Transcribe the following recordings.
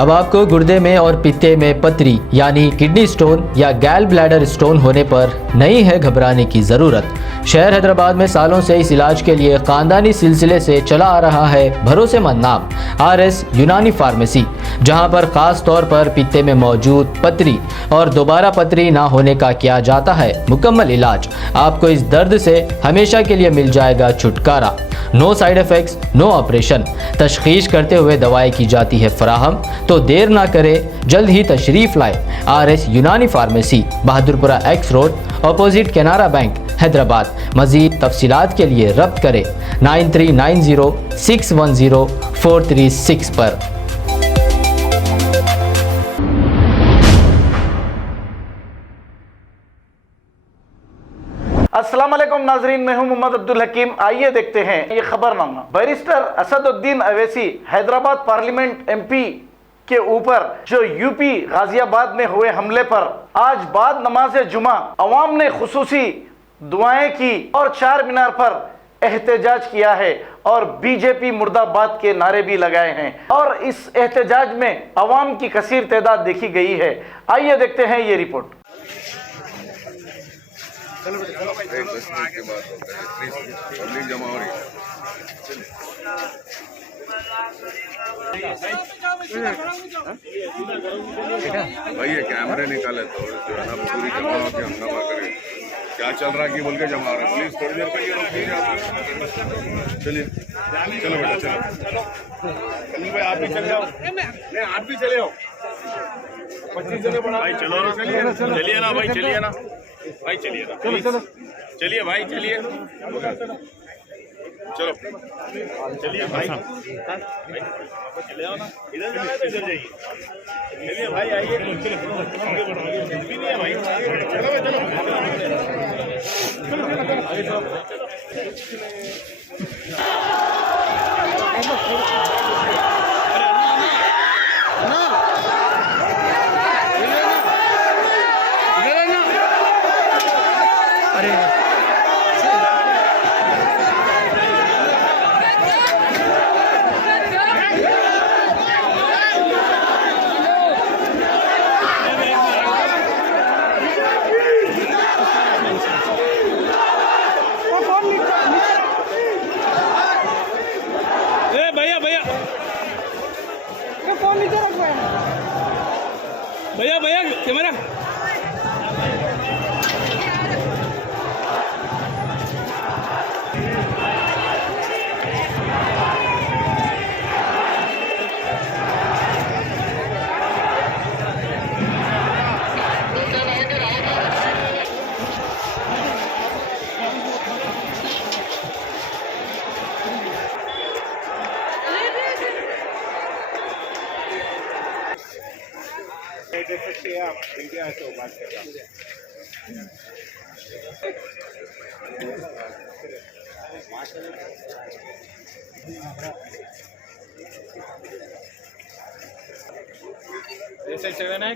अब आपको गुर्दे में और पित्ते में पथरी यानी किडनी स्टोन या गैल ब्लैडर स्टोन होने पर नहीं है घबराने की ज़रूरत। शहर हैदराबाद में सालों से इस इलाज के लिए खानदानी सिलसिले से चला आ रहा है भरोसेमंद नाम RS यूनानी फार्मेसी, जहां पर खास तौर पर पित्ते में मौजूद पथरी और दोबारा पथरी ना होने का किया जाता है मुकम्मल इलाज। आपको इस दर्द से हमेशा के लिए मिल जाएगा छुटकारा। No side effects, no operation, तशखीस करते हुए दवाएं की जाती है फराहम। तो देर ना करें, जल्द ही तशरीफ़ लाए RS यूनानी pharmacy, Bahadurpura X road, opposite Canara bank, Hyderabad. मज़ीद तफसीलात के लिए रब्त करें 9390610436 पर। अस्सलाम वालेकुम नाजरीन, मैं हूं मोहम्मद अब्दुल हकीम। आइए देखते हैं ये खबरनामा। Barrister Asaduddin Owaisi Hyderabad parliament MP के ऊपर जो यूपी गाजियाबाद में हुए हमले पर आज बाद नमाज जुमा अवाम ने खुसूसी दुआएं की और चार मीनार पर एहतजाज किया है और बीजेपी मुर्दाबाद के नारे भी लगाए हैं और इस एहतजाज में अवाम की कसीर तादाद देखी गई है। आइए देखते हैं ये रिपोर्ट। चलो भाई, 10 मिनट के बाद होता है, प्लीज पब्लिक जमा हो रही है। भाई ये कैमरे निकाले तो जो है ना पूरी जमा होकर हंगामा करे, क्या चल रहा है कि बोल के जमा हो रहे हैं। प्लीज थोड़ी देर के लिए रोक दीजिए आप। चलिए चलो बेटा चलो, अनिल भाई आप भी चले आओ। नहीं आप भी चले आओ, 25 जने बना भाई। चलो चलिए ना भाई, चलिए ना भाई, चलिए ना, चलिए भाई, चलिए चलो चलिए भाई, चले आओ ना, इधर जाना है तो इधर जाइए। चलिए भाई आइए, भी नहीं है भाई, चलो आगे चलो। भैया कैमरा देख सकते हैं आप, इंडिया से बात कर रहा जैसे 7 है।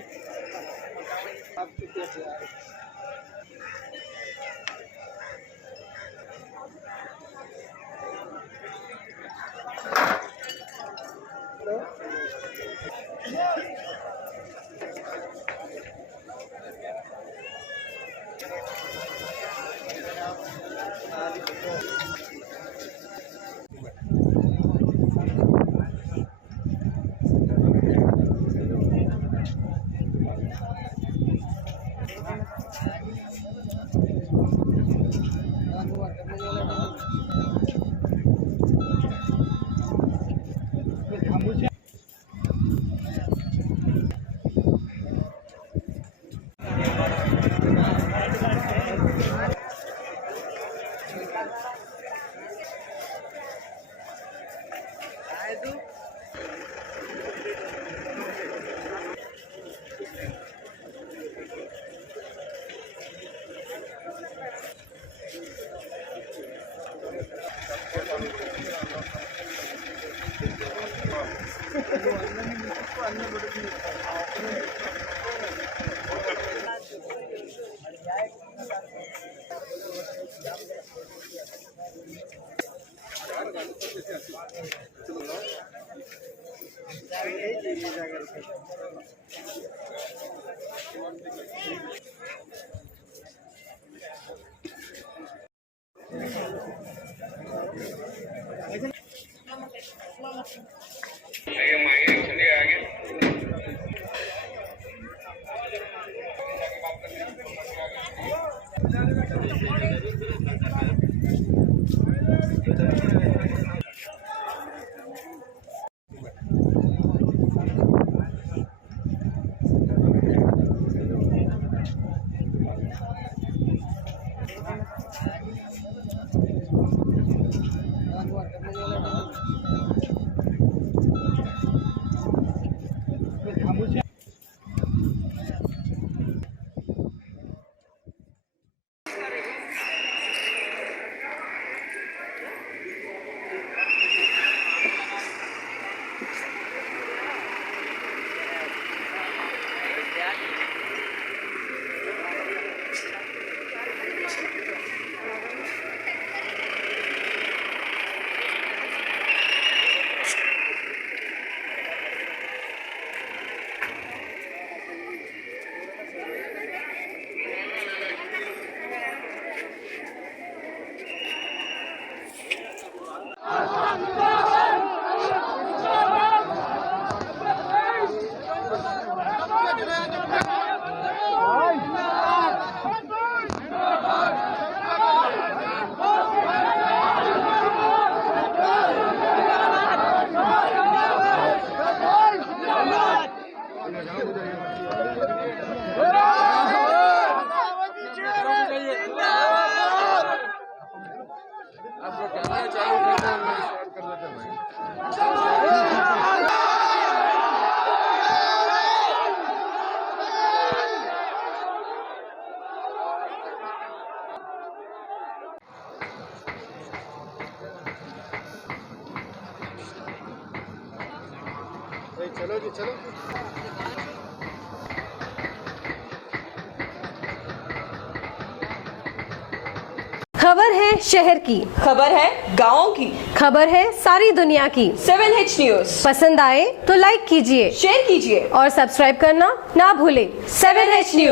आपका कैमरा चालू करते हैं, मैं स्टार्ट कर देते हैं। चलो जी चलो। खबर है शहर की, खबर है गाँव की, खबर है सारी दुनिया की। 7H न्यूज पसंद आए तो लाइक कीजिए, शेयर कीजिए और सब्सक्राइब करना ना भूलें। 7H news.